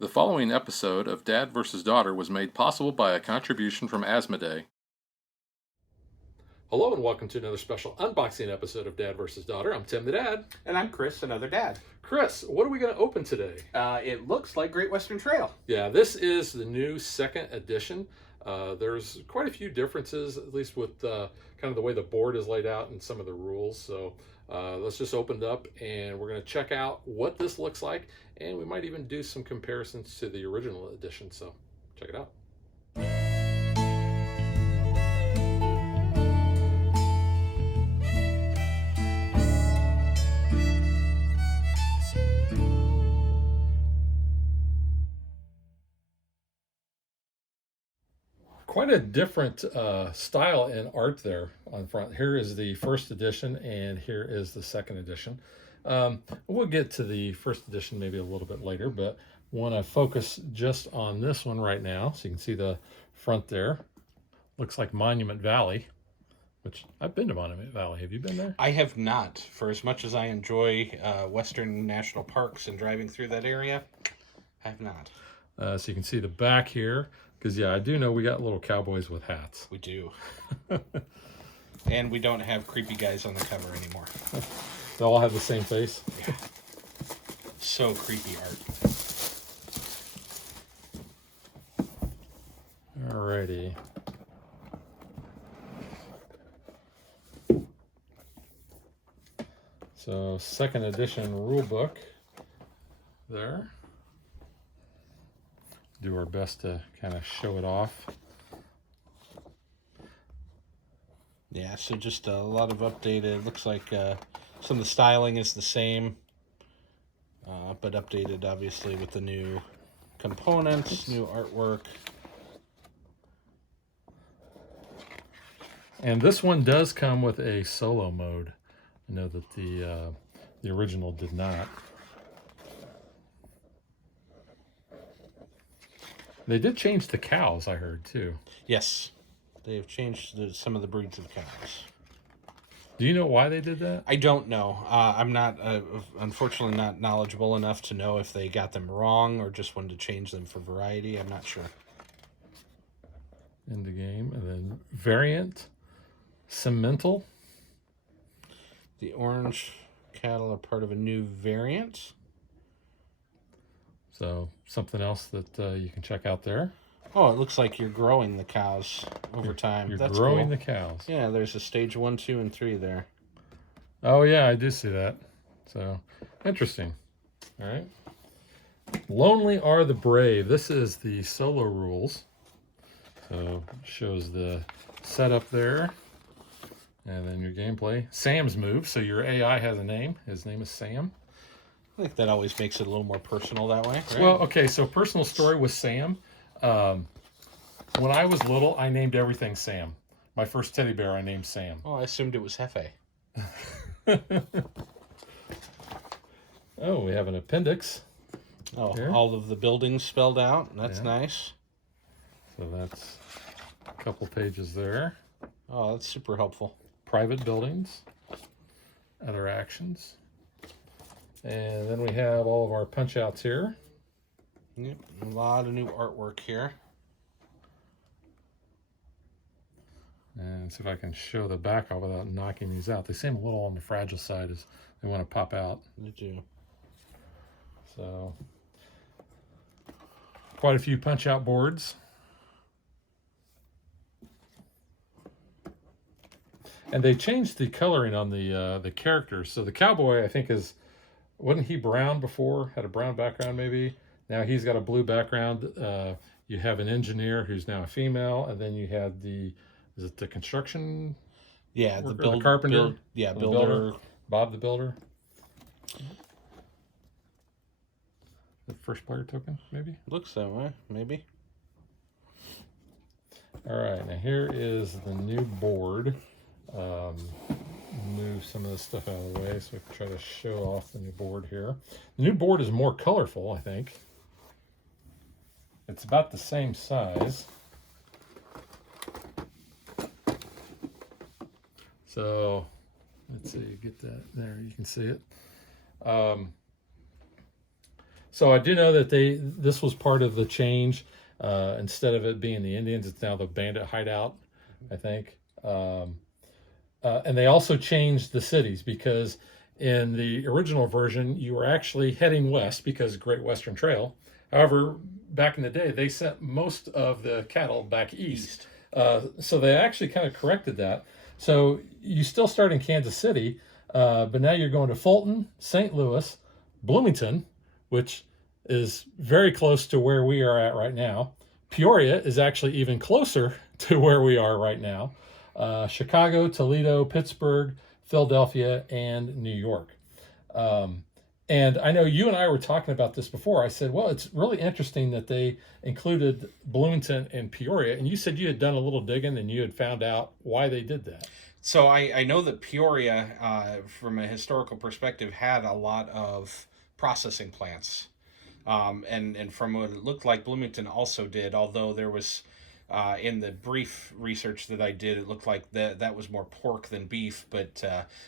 The following episode of Dad vs. Daughter was made possible by a contribution from Asmodee. Hello and welcome to another special unboxing episode of Dad vs. Daughter. I'm Tim the Dad. And I'm Chris, another dad. Chris, what are we going to open today? It looks like Great Western Trail. Yeah, this is the new second edition. There's quite a few differences, at least with kind of the way the board is laid out and some of the rules. So let's just open it up and we're going to check out what this looks like. And we might even do some comparisons to the original edition. So check it out. Quite a different style and art there on front. Here is the first edition and here is the second edition. We'll get to the first edition maybe a little bit later, but want to focus just on this one right now. So you can see the front there. Looks like Monument Valley, which I've been to Monument Valley. Have you been there? I have not. For as much as I enjoy Western National Parks and driving through that area, I have not. So you can see the back here. Because, yeah, I do know we got little cowboys with hats. We do. And we don't have creepy guys on the cover anymore. They all have the same face. Yeah. So creepy art. Alrighty. So, second edition rulebook there. Do our best to kind of show it off. Yeah, so just a lot of updated. Looks like some of the styling is the same, but updated obviously with the new components, new artwork. And this one does come with a solo mode. I know that the original did not. They did change the cows, I heard, too. Yes, they have changed some of the breeds of cows. Do you know why they did that? I don't know. I'm not, unfortunately, not knowledgeable enough to know if they got them wrong or just wanted to change them for variety. I'm not sure. In the game. And then variant, Cemental. The orange cattle are part of a new variant. So something else that you can check out there. Oh, it looks like you're growing the cows over time. You're That's growing cool. the cows. Yeah, there's a stage 1, 2, and 3 there. Oh, yeah, I do see that. So, interesting. All right. Lonely are the brave. This is the solo rules. So, shows the setup there. And then your gameplay. Sam's move. So, your AI has a name. His name is Sam. I think that always makes it a little more personal that way, right? Well, okay, so personal story with Sam. When I was little, I named everything Sam. My first teddy bear I named Sam. Oh, I assumed it was Hefe. Oh, we have an appendix. Oh, here. all of the buildings spelled out. That's nice. So that's a couple pages there. Oh, that's super helpful. Private buildings, other actions. And then we have all of our punch outs here. Yep, a lot of new artwork here. And see if I can show the back out without knocking these out. They seem a little on the fragile side as they want to pop out. They do. So, quite a few punch out boards. And they changed the coloring on the characters. So the cowboy, I think, wasn't he brown before? Had a brown background maybe. Now he's got a blue background. You have an engineer who's now a female, and then you had is it the construction? Yeah, worker, the carpenter. Builder. Bob the Builder. The first player token, maybe? Looks that way, maybe. All right, now here is the new board. Move some of this stuff out of the way so we can try to show off the new board here. The new board is more colorful, I think. It's about the same size. So let's see, get that there, you can see it. So I do know that this was part of the change. Instead of it being the Indians, it's now the Bandit hideout, I think. And they also changed the cities because in the original version, you were actually heading west because Great Western Trail. However, back in the day, they sent most of the cattle back east. So they actually kind of corrected that. So you still start in Kansas City, but now you're going to Fulton, St. Louis, Bloomington, which is very close to where we are at right now. Peoria is actually even closer to where we are right now. Chicago, Toledo, Pittsburgh, Philadelphia, and New York. And I know you and I were talking about this before. I said, well, it's really interesting that they included Bloomington and Peoria. And you said you had done a little digging and you had found out why they did that. So I know that Peoria, from a historical perspective, had a lot of processing plants. And from what it looked like, Bloomington also did, although there was, in the brief research that I did, it looked like that was more pork than beef. But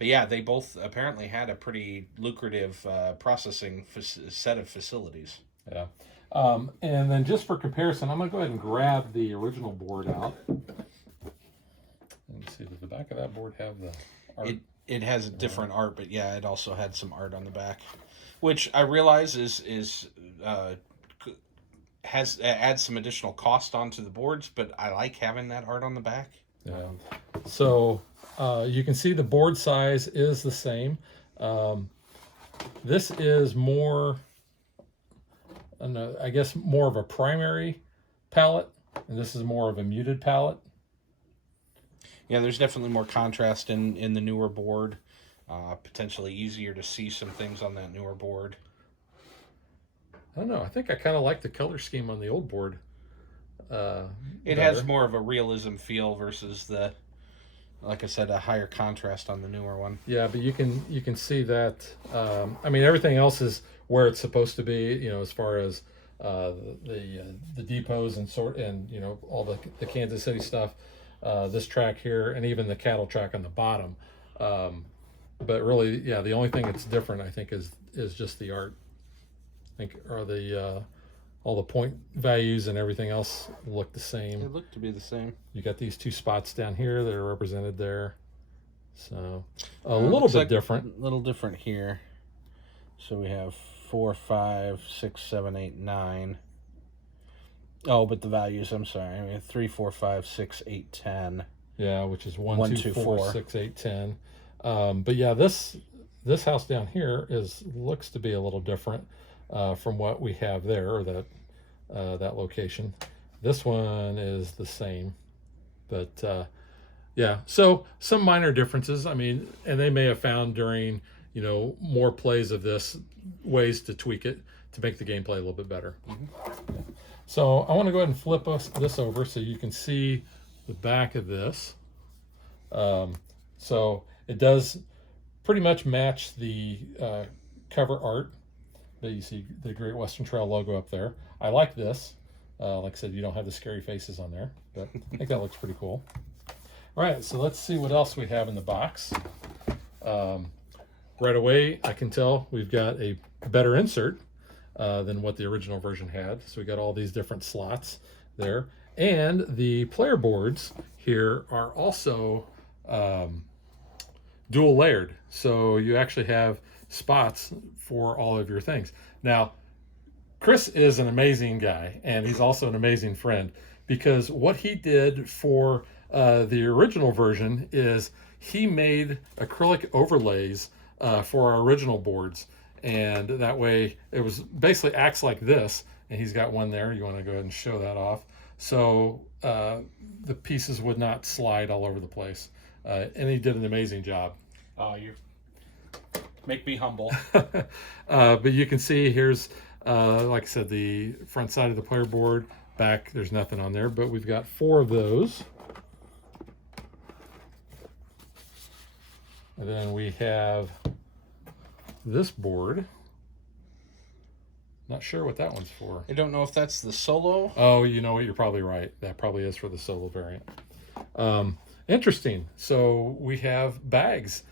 yeah, they both apparently had a pretty lucrative processing set of facilities. Yeah. And then just for comparison, I'm going to go ahead and grab the original board out. Let's see, does the back of that board have the art? It has a different art, but yeah, it also had some art on the back, which I realize adds some additional cost onto the boards, but I like having that art on the back. Yeah. So you can see the board size is the same. This is more, I guess, more of a primary palette, and this is more of a muted palette. Yeah, there's definitely more contrast in the newer board. Potentially easier to see some things on that newer board. I don't know. I think I kind of like the color scheme on the old board. It has more of a realism feel versus like I said, a higher contrast on the newer one. Yeah, but you can see that. I mean, everything else is where it's supposed to be. You know, as far as the depots and all the Kansas City stuff. This track here, and even the cattle track on the bottom. But really, yeah, the only thing that's different, I think, is just the art. I think all the point values and everything else look the same. They look to be the same. You got these two spots down here that are represented there, so a little bit different. A little different here. So we have 4, 5, 6, 7, 8, 9. Oh, but the values, I'm sorry. I mean, 3, 4, 5, 6, 8, 10. Yeah, which is 1, 2, 4, 6, 8, 10. But yeah, this house down here looks to be a little different from what we have there, or that location. This one is the same, but yeah. So some minor differences. I mean, and they may have found during more plays of this ways to tweak it to make the gameplay a little bit better. Mm-hmm. Yeah. So I want to go ahead and flip this over so you can see the back of this. So it does pretty much match the cover art that you see, the Great Western Trail logo up there. I like this. Like I said, you don't have the scary faces on there, but I think that looks pretty cool. All right, so let's see what else we have in the box. Right away, I can tell we've got a better insert than what the original version had. So we got all these different slots there. And the player boards here are also dual layered. So you actually have spots for all of your things. Now, Chris is an amazing guy, and he's also an amazing friend, because what he did for the original version is he made acrylic overlays for our original boards. And that way it was basically acts like this, and he's got one there. You want to go ahead and show that off. So the pieces would not slide all over the place. And he did an amazing job. Oh, you make me humble. But you can see here's, like I said, the front side of the player board. Back, there's nothing on there, but we've got 4 of those. And then we have this board. Not sure what that one's for. I don't know if that's the solo. Oh, you know what? You're probably right. That probably is for the solo variant. Interesting. So we have bags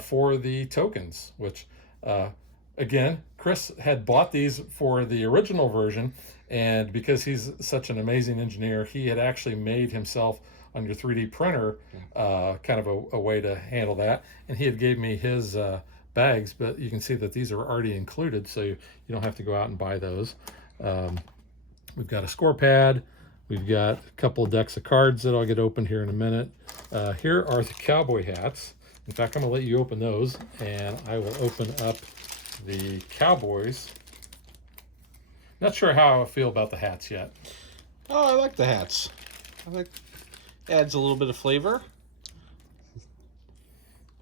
for the tokens, which, again, Chris had bought these for the original version, and because he's such an amazing engineer, he had actually made himself on your 3D printer kind of a way to handle that, and he had gave me his bags, but you can see that these are already included, so you don't have to go out and buy those. We've got a score pad. We've got a couple of decks of cards that I'll get open here in a minute. Here are the Cowboy hats. In fact, I'm going to let you open those, and I will open up the Cowboys. Not sure how I feel about the hats yet. Oh, I like the hats. I like adds a little bit of flavor.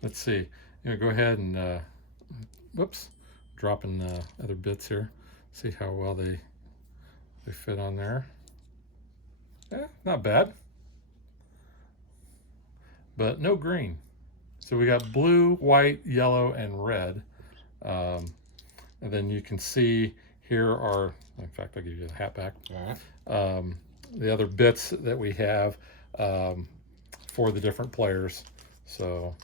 Let's see. Go ahead and whoops, dropping other bits here. See how well they fit on there. Yeah, not bad. But no green. So we got blue, white, yellow, and red. And then you can see here are, in fact, I'll give you the hat back. All right. The other bits that we have for the different players. So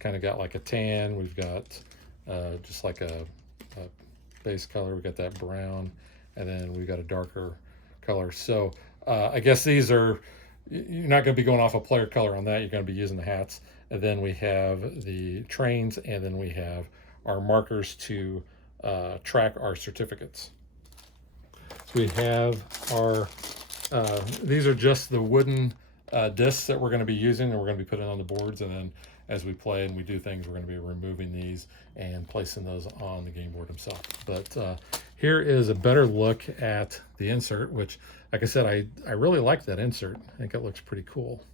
kind of got like a tan. We've got just like a base color. We got that brown, and then we got a darker color. So I guess these are, you're not going to be going off a player color on that. You're going to be using the hats. And then we have the trains, and then we have our markers to track our certificates. So we have our, these are just the wooden discs that we're going to be using, and we're going to be putting on the boards, and then as we play and we do things, we're going to be removing these and placing those on the game board himself. But here is a better look at the insert, which, like I said, I really like that insert. I think it looks pretty cool.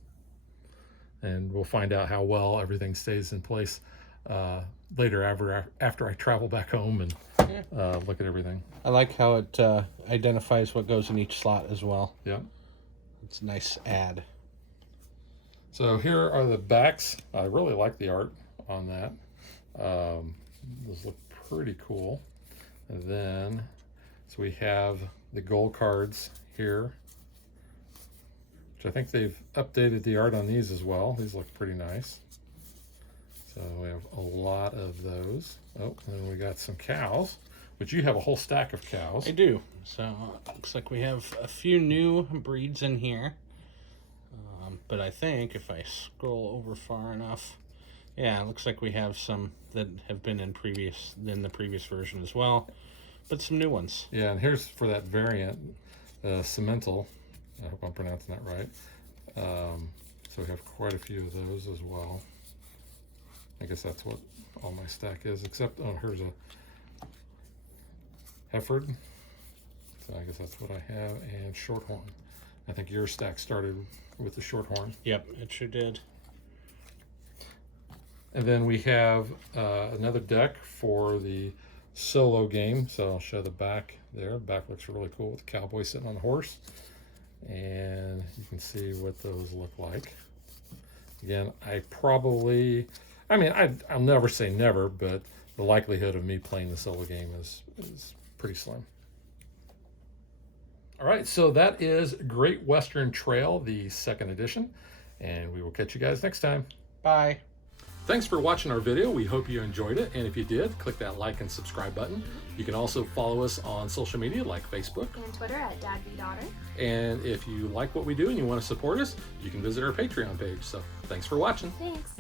And we'll find out how well everything stays in place later after I travel back home and look at everything. I like how it identifies what goes in each slot as well. Yeah. It's a nice add. So here are the backs. I really like the art on that. Those look pretty cool. And then, so we have the gold cards here, which I think they've updated the art on these as well. These look pretty nice. So we have a lot of those. Oh, and then we got some cows, which you have a whole stack of cows. I do. So looks like we have a few new breeds in here. But I think if I scroll over far enough, yeah, it looks like we have some that have been in the previous version as well, but some new ones. Yeah, and here's for that variant, Cemental. I hope I'm pronouncing that right. So we have quite a few of those as well. I guess that's what all my stack is, except, oh, here's a Hefford. So I guess that's what I have, and Shorthorn. I think your stack started with the Shorthorn. Yep, it sure did. And then we have another deck for the solo game. So I'll show the back there. The back looks really cool with the cowboy sitting on the horse. And you can see what those look like. Again, I'll never say never, but the likelihood of me playing the solo game is pretty slim. All right, so that is Great Western Trail, the 2nd edition, and we will catch you guys next time. Bye. Thanks for watching our video. We hope you enjoyed it, and if you did, click that like and subscribe button. You can also follow us on social media like Facebook and Twitter at DadBeDaughter. And if you like what we do and you want to support us, you can visit our Patreon page. So thanks for watching. Thanks.